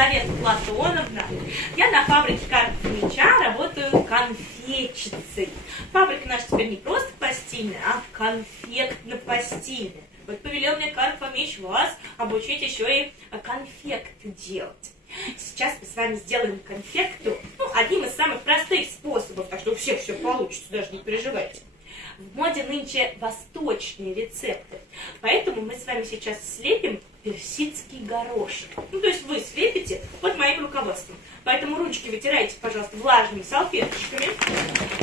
Елизавета Платоновна. Я на фабрике Карпова Ильича работаю конфетчицей. Фабрика наша теперь не просто постельная, а конфектно-постельная. Вот повелел мне Карп Фомич вас обучить еще и конфекты делать. Сейчас мы с вами сделаем конфекту, одним из самых простых способов, так что у всех все получится, даже не переживайте. В моде нынче восточные рецепты, поэтому мы с вами сейчас слепим персидский горошек. То есть вы слепите под моим руководством. Поэтому ручки вытирайте, пожалуйста, влажными салфеточками.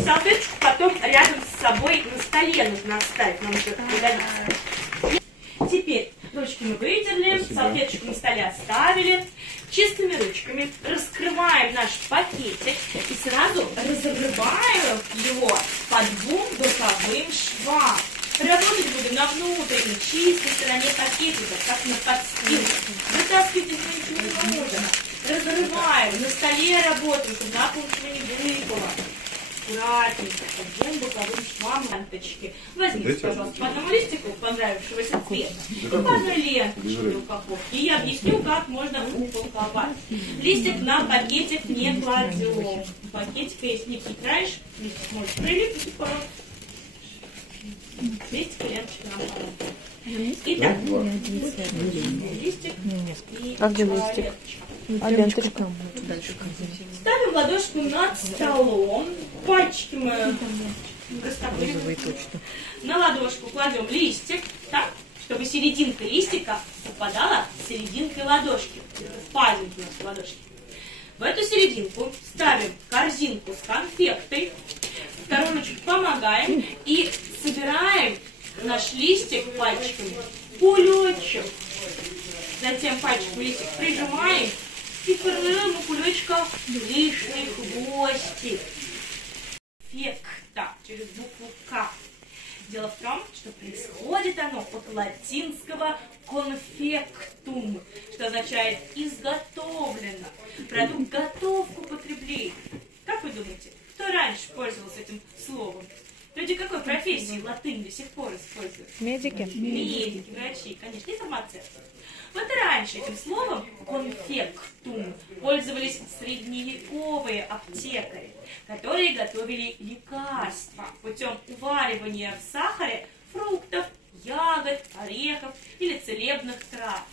Салфеточку потом рядом с собой на столе нужно оставить, нам это пригодится. Теперь ручки мы вытерли, салфеточку на столе оставили. Чистыми ручками раскрываем наш пакетик и сразу разрываем его по двум боковым швам. Работать будем на внутренней, чистой стороне пакетика, как на подстилке. Вытаскивать их ничего не нужно. Разрываем, на столе работаем, чтобы на пол ничего не выпало. Аккуратненько, по двум боковым швам ленточки. Возьмите, пожалуйста, по одному листику понравившегося цвета и по одной ленточке для упаковки. И я объясню, как можно упаковать. Листик на пакетик не кладем. Пакетик, если не притираешь, листик может прилипнуть, пожалуйста. Листик и ленточка на пакетик. Итак, листик и ленточка. А ленточка? Ставим ладошку над столом. Пальчики мы растопыриваем. На ладошку кладем листик, так, чтобы серединка листика попадала в серединкой ладошки. В пазинке нашей ладошки. В эту серединку ставим корзинку с конфектой. Вторую ручку помогаем и собираем наш листик пальчиками в кулечек. Затем пальчиком листик прижимаем и прям у кулечка лишний хвостик. Конфекта через букву К. Дело в том, что происходит оно от латинского конфектум, что означает изготовлено. Продукт готов к употреблению. Как вы думаете, кто раньше пользовался этим словом? Люди какой профессии латынь до сих пор используют? Медики. Медики, врачи, конечно, и фармацевты. Вот и раньше этим словом конфектум пользовались средневековые аптекари, которые готовили лекарства путем уваривания в сахаре фруктов, ягод, орехов или целебных трав.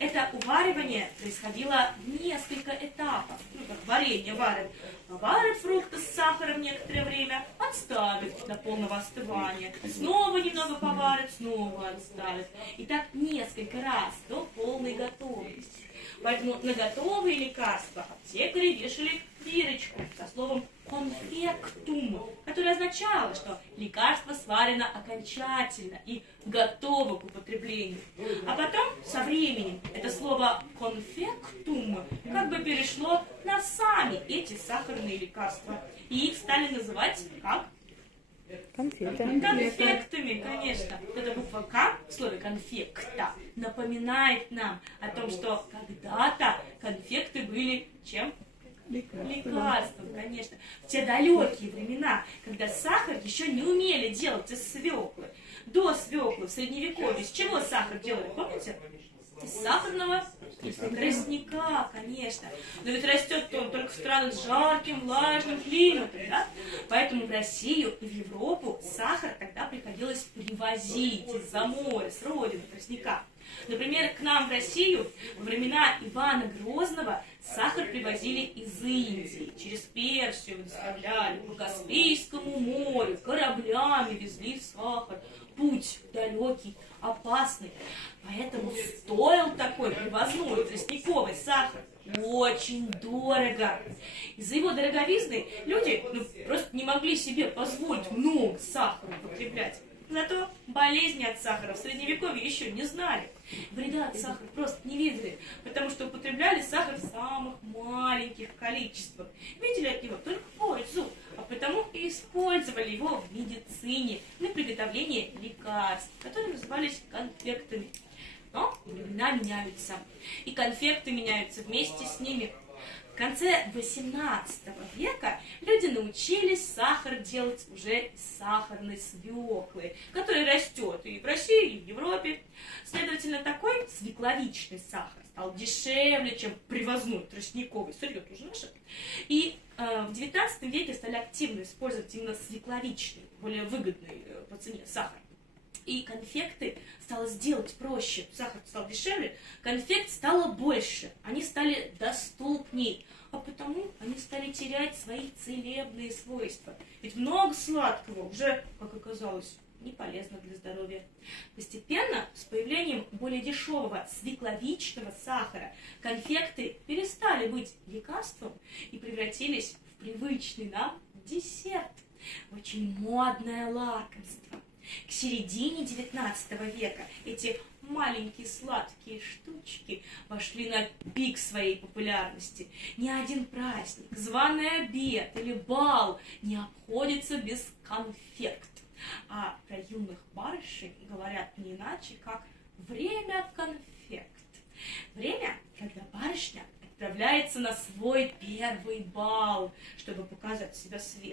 Это уваривание происходило в несколько этапов. Как варенье варят. Поварят фрукты с сахаром некоторое время, отставят до полного остывания. Снова немного поварят, снова отставят. И так несколько раз до полной готовности. Поэтому на готовые лекарства аптекари вешали бирочку со словом конфектум, которое означало, что лекарство сварено окончательно и готово к употреблению. А потом, со временем, это слово конфектум как бы перешло на сами эти сахарные лекарства. И их стали называть как? Конфеты. Конфектами, конечно. Эта буква К в слове конфекта напоминает нам о том, что когда-то конфекты были чем? Лекарством, конечно. В те далекие времена, когда сахар еще не умели делать из свеклы. До свеклы в средневековье из чего сахар делали, помните? Из сахарного тростника, конечно. Но ведь растет он только в странах с жарким, влажным климатом, да? Поэтому в Россию и в Европу сахар тогда приходилось привозить из-за моря, с родины тростника. Например, к нам в Россию во времена Ивана Грозного сахар привозили из Индии, через Персию доставляли, по Каспийскому морю, кораблями везли сахар. Путь далекий, опасный. Поэтому стоил такой привозной тростниковый сахар очень дорого. Из-за его дороговизны люди просто не могли себе позволить много сахара употреблять. Зато болезни от сахара в средневековье еще не знали. Вреда от сахара просто не видели, потому что употребляли сахар в самых маленьких количествах. Видели от него только пользу, а потому и использовали его в медицине для приготовления лекарств, которые назывались конфектами. Но времена меняются, и конфекты меняются вместе с ними. В конце 18 века люди научились сахар делать уже из сахарной свеклы, которая растет и в России, и в Европе. Следовательно, такой свекловичный сахар стал дешевле, чем привозной тростниковый, сырье тоже наше. И в 19 веке стали активно использовать именно свекловичный, более выгодный по цене сахар. И конфекты стало сделать проще. Сахар стал дешевле, конфект стало больше. Они стали доступней, а потому они стали терять свои целебные свойства. Ведь много сладкого уже, как оказалось, не полезно для здоровья. Постепенно, с появлением более дешевого свекловичного сахара, конфекты перестали быть лекарством и превратились в привычный нам десерт. Очень модное лакомство. К середине 19 века эти маленькие сладкие штучки вошли на пик своей популярности. Ни один праздник, званый обед или бал не обходится без конфект. А про юных барышень говорят не иначе, как время конфект. Время, когда барышня отправляется на свой первый бал, чтобы показать себя свету.